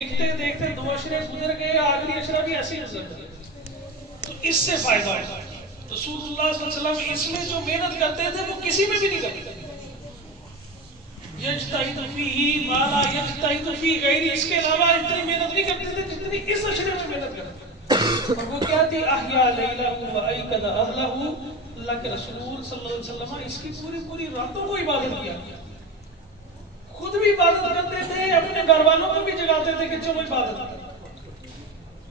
देखते देखते 2 अशरे गुजर गए, आखिरी अशरा भी ऐसे गुजर गए। तो इससे फायदा है। रसूलुल्लाह सल्लल्लाहु अलैहि वसल्लम इसमें जो मेहनत करते थे वो किसी में भी नहीं करते। यज्तहिदु फीही मा ला यज्तहिदु फी गैरी, इसके अलावा इतनी मेहनत नहीं करते थे जितनी इस अशरे में मेहनत करते। और वो क्या थी? अहया लैलहु व अयकद अहलहु। अल्लाह के रसूल सल्लल्लाहु अलैहि वसल्लम इसकी पूरी पूरी रातों को इबादत किया, खुद भी इबादत करते थे, अपने घर वालों को भी जगाते थे कि चलो इबादत करो।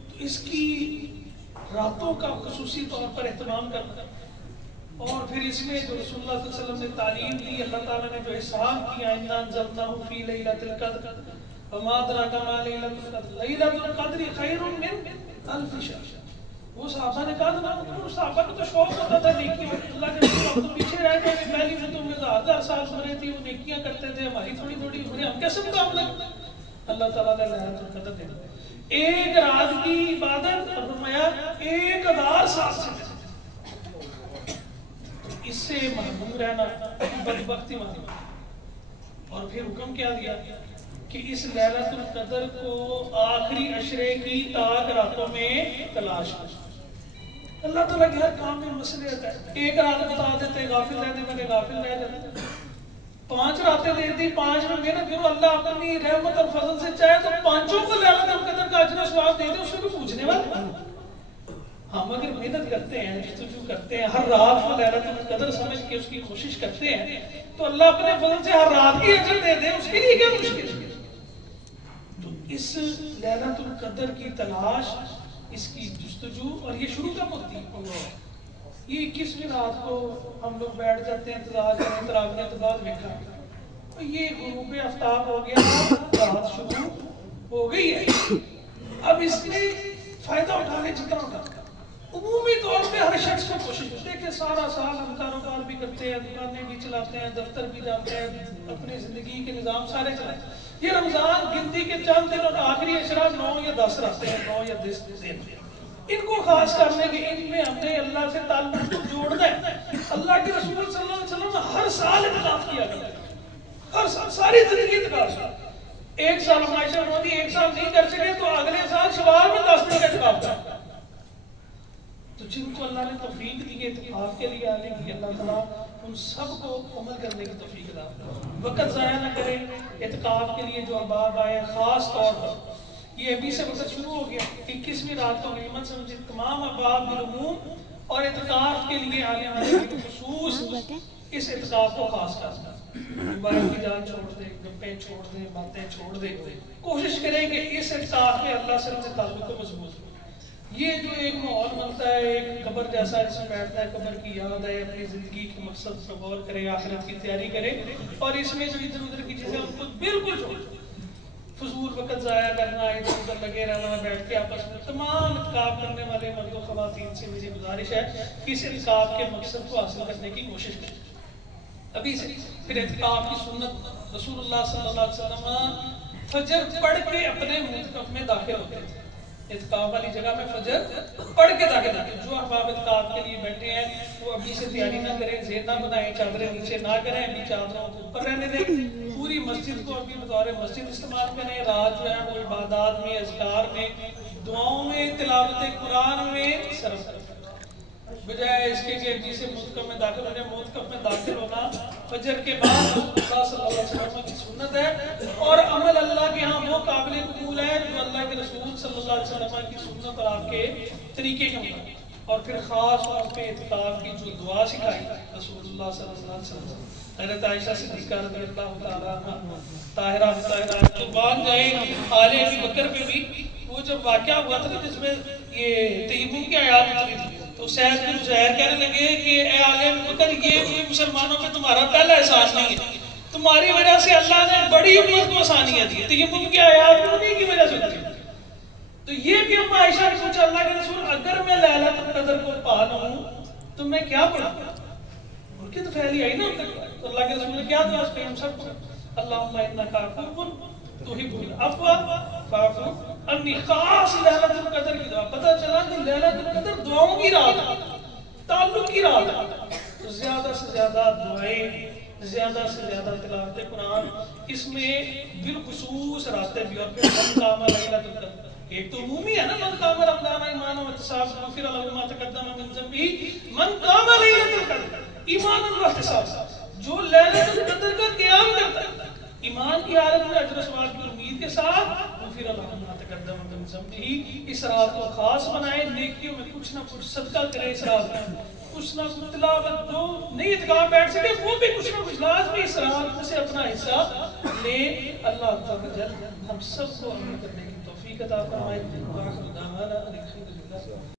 तो इसकी रातों का खुसूसी तौर पर एहतमाम करना, और फिर इसमें जो रसूलुल्लाह सल्लल्लाहु अलैहि वसल्लम ने तालीम दी, अल्लाह ताला ने जो एहसान किया, इन्ना अंज़लनाहु फी लैलतिल क़द्र वमा अदराका मा लैलतुल क़द्र लैलतुल क़द्रि खैरुन मिन अल्फ़ि शहर। वो सहाबा ने कहा ना, उन सहाबा को तो शौक होता था नेकियों, अल्लाह के रसूल तो पीछे रह गए, पहली उम्मतों में 1000 साल उम्रें थी, वो नेकियां करते थे, हमारी थोड़ी थोड़ी उम्रें, हम कैसे मुकाबला करें? अल्लाह ताला ने लैलतुल क़द्र दे दी, एक रात की इबादत, और फरमाया 1000 साल से इससे महरूम रहना बदबख्ती मानी। और फिर हुक्म क्या दिया कि इस लैलतुल क़द्र को आखिरी अशरे की ताक रातों में तलाश। अल्लाह ताला के हर काम में मसलियत है। एक रात बता देते, गाफिल रहने वाले गाफिल रह जाते। 5 रातें दे दी, 5 में मेहनत करो, अल्लाह अपनी रहमत और फजल से चाहे तो 5 को लैलतुल क़द्र का अजर सवाब दे दे, उससे भी पूछने वाले। हम अगर मेहनत करते हैं, जस्तजू करते हैं, हर रात को लैलतुल क़द्र समझ के उसकी कोशिश करते हैं, तो अल्लाह अपने फजल से हर रात की अजर दे दे, उसके लिए क्या मुश्किल है? तो इस लैलतुल क़द्र की तलाश, इसकी जस्तजू, और ये शुरू कब होती है? ये 21वीं रात को हम लोग बैठ जाते हैं, इंतजार करें, तरावियां के बाद देखा तो ये गुरूब आफ्ताब हो गया, रात शुरू हो गई है। अब इसमें फायदा उठाने जितना उठाता, उमूमी तौर पे हर शख्स को कोशिश करते हैं कि सारा साल हम कारोबार भी करते हैं, दुकानें भी चलाते हैं, दफ्तर भी जाते हैं, अपनी जिंदगी के निज़ाम सारे चलाते हैं। ये रमजान गिनती के चंद दिन और आखिरी अशरा 9 या 10 रहते हैं, 9 या 10 दिन, इनको खास करने के इनमें हमने अल्लाह से ताल्लुक को जोड़ना है। अल्लाह के रसूल सल्लल्लाहु अलैहि वसल्लम हर साल इत्काफ किया करते हैं, हर साल, सारी जिंदगी इत्काफ। एक साल आयशा मोदी 1 साल नहीं कर सके तो अगले साल शवाल में 10 दिन का इत्काफ था। तो जिनको अल्लाह ने तौफीक दी है इत्काफ के लिए आने की, अल्लाह ताला उन सबको अमल करने की तौफीक अता फरमाए। वक्त ज़ाया न करें इत्काफ के लिए जो अहबाब आए, खास तौर पर ये अभी से वक्त शुरू हो गया, 21वीं रात को गनीमत समझे तमाम अहबाब बिलूम, और इत्काफ के लिए आने वाले खुसूस इस इत्काफ को खास करना, मोबाइल की जान छोड़ दे, गप्पे छोड़ दे, बातें छोड़ दे, कोशिश करें कि इस इत्काफ में अल्लाह से अपने ताल्लुक को मजबूत हो। ये जो एक माहौल बनता है, एक कब्र जैसा जिसमें बैठता है, कब्र की याद है, अपनी जिंदगी के मकसद पर गौर करे, आखिरत की तैयारी करे, और इसमें जो इधर उधर की चीजें उनको बिल्कुल छोड़, फजूल वक्त जाया करना, इधर उधर लगे रहना, बैठ के आपस में, तमाम इत्काफ करने वाले मर्दों ख़वातीन से मेरी गुजारिश है कि इस इत्काफ के मकसद को हासिल करने की कोशिश करें अभी से। फिर इत्काफ की सुन्नत, रसूलुल्लाह सल्लल्लाहु अलैहि वसल्लम फजर पढ़ के अपने मुतकफ में दाखिल होते थे। इत्काफ वाली जगह में फजर पढ़ के दाखिल होते। जो अहबाब इत्काफ के लिए बैठे हैं वो अभी से तैयारी ना करें, ज़ेर ना बनाएं, चादरें नीचे ना करें, अभी चादरों को ऊपर रहने दें। पूरी मस्जिद को अभी बतौर मस्जिद इस्तेमाल करें। रात जो है वो इबादत में, अज़कार में, दुआओं में, तिलावत कुरान में सरफ करें, बजाय इसके कि अभी से मुतकफ में दाखिल होने। मुतकफ में दाखिल होना फजर के बाद रसूलुल्लाह सल्लल्लाहु अलैहि वसल्लम की सुन्नत है, और अमल अल्लाह के यहाँ वो काबिल कबूल है जो अल्लाह के रसूल सल्लल्लाहु अलैहि वसल्लम की सुन्नत और आपके तरीके के मुताबिक। और फिर खास तौर पे इत्काफ की जो दुआ सिखाई रसूलुल्लाह सल्लल्लाहु अलैहि वसल्लम, हज़रत आयशा सिद्दीक़ा रज़ियल्लाहु ताला अन्हा ताहिरा कुर्बान जाए आले अबू बकर पे भी वो जब वाक़या हुआ था जिसमें ये तयम्मुम की आयत उतरी थी, तो सैयद बिन ज़ुहैर कहने लगे कि ए आले अबू बकर, ये मुसलमानों पे तुम्हारा पहला एहसान नहीं है, तुम्हारी वजह से अल्लाह ने बड़ी उम्मत को आसानियां दी। तयम्मुम की आयत उन्हीं की वजह से उतरी। तो ये भी अम्मा आयशा ने पूछा, अल्लाह के रसूल अगर मैं लैलतुल क़द्र को पा लूं तो मैं क्या पढ़ूं? उनकी तो फैली आई ना तक। तो अल्लाह के रसूल ने क्या दुआ की? हम सब अल्लाहुम्मा इन्नका अफ़्वुन तुहिब्बुल अफ़्व फ़अफ़ु अन्नी। खास लैलतुल क़द्र की दुआ। पता चला कि लैलतुल क़द्र दुआओं की रात है, ताल्लुक की रात है। तो ज्यादा से ज्यादा दुआएं ज्यादा से ज्यादा तिलावत कुरान, इसमें बिलखुसूस रातें भी। और फिर मन कामा लैलतुल कद्र, एक तो उमूमी है ना, मन कामा रमजान ईमान व इहतिसाब फिर लहू मा तक़द्दम मिन ज़ंबिही, मन कामा लैलतुल कद्र ईमान व इहतिसाब, जो लैलतुल कद्र का क़याम करता है ईमान की हालत में, अजर सवाब की उम्मीद के साथ, फिर लहू मा तक़द्दम मिन ज़ंबिही, इस रात को खास बनाए, नेकियों में कुछ ना कुछ सदका करे, इस रात में कुछ ना कुछ तिलावत, जो नहीं इत्काफ बैठ सके वो भी कुछ ना कुछ लाज़मी इस रात से अपना हिस्सा ले। अल्लाह ताला हम सबको अमल करने की तौफीक अता फरमाए।